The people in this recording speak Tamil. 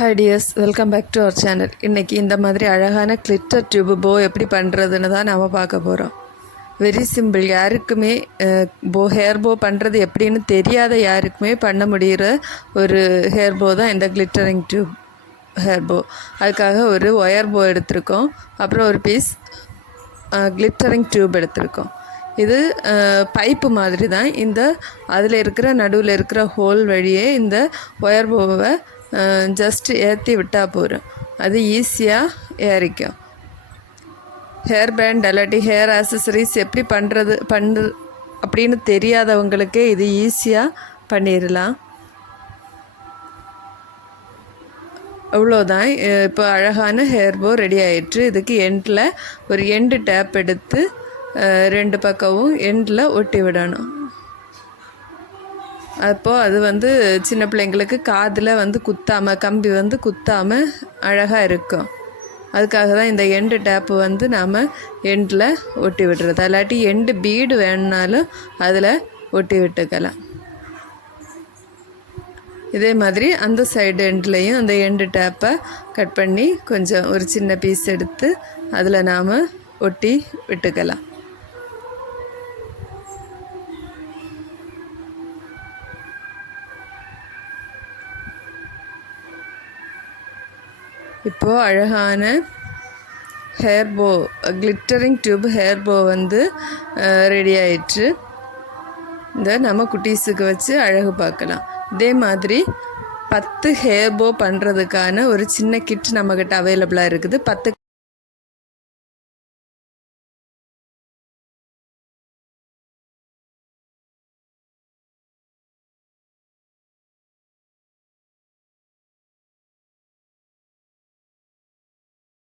Hi dears, welcome back to our channel. இன்றைக்கி இந்த மாதிரி அழகான கிளிட்டர் டியூப் போ எப்படி பண்ணுறதுன்னு தான் நாம் பார்க்க போகிறோம். Very simple. யாருக்குமே ஹேர் போ பண்ணுறது எப்படின்னு தெரியாத யாருக்குமே பண்ண முடிகிற ஒரு ஹேர் போ தான் இந்த கிளிட்டரிங் டியூப் ஹேர் போ. அதுக்காக ஒரு ஒயர் போ எடுத்திருக்கோம், அப்புறம் ஒரு பீஸ் கிளிட்டரிங் டியூப் எடுத்திருக்கோம். இது பைப்பு மாதிரி தான். அதில் இருக்கிற நடுவில் இருக்கிற ஹோல் வழியே இந்த ஒயர் போவை ஜஸ்ட் ஏற்றி விட்டால் போகிறோம். அது ஈஸியாக ஏறிக்கும். ஹேர் பேண்ட் இல்லாட்டி ஹேர் ஆக்சசரிஸ் எப்படி பண்ணுறது அப்படின்னு தெரியாதவங்களுக்கே இது ஈஸியாக பண்ணிடலாம். அவ்வளோதான். இப்போ அழகான ஹேர் போ ரெடி ஆயிடுச்சு. இதுக்கு எண்டில் ஒரு எண்டு டேப் எடுத்து ரெண்டு பக்கமும் எண்டில் ஒட்டி விடணும். அப்போது அது சின்ன பிள்ளைங்களுக்கு காதில் குத்தாமல், கம்பி குத்தாமல் அழகாக இருக்கும். அதுக்காக தான் இந்த எண்டு டேப்பு நாம் எண்டில் ஒட்டி விடுறது. இல்லாட்டி எண்டு பீடு வேணுனாலும் அதில் ஒட்டி விட்டுக்கலாம். இதே மாதிரி அந்த சைடு எண்ட்லேயும் அந்த எண்டு டேப்பை கட் பண்ணி கொஞ்சம் ஒரு சின்ன பீஸ் எடுத்து அதில் நாம் ஒட்டி விட்டுக்கலாம். இப்போது அழகான ஹேர் போ, கிளிட்டரிங் டியூப் ஹேர் போ ரெடி ஆயிடுச்சு. நம்ம குட்டீஸுக்கு வச்சு அழகு பார்க்கலாம். இதே மாதிரி 10 ஹேர் போ பண்ணுறதுக்கான ஒரு சின்ன கிட் நம்மக்கிட்ட அவைலபிளாக இருக்குது. 10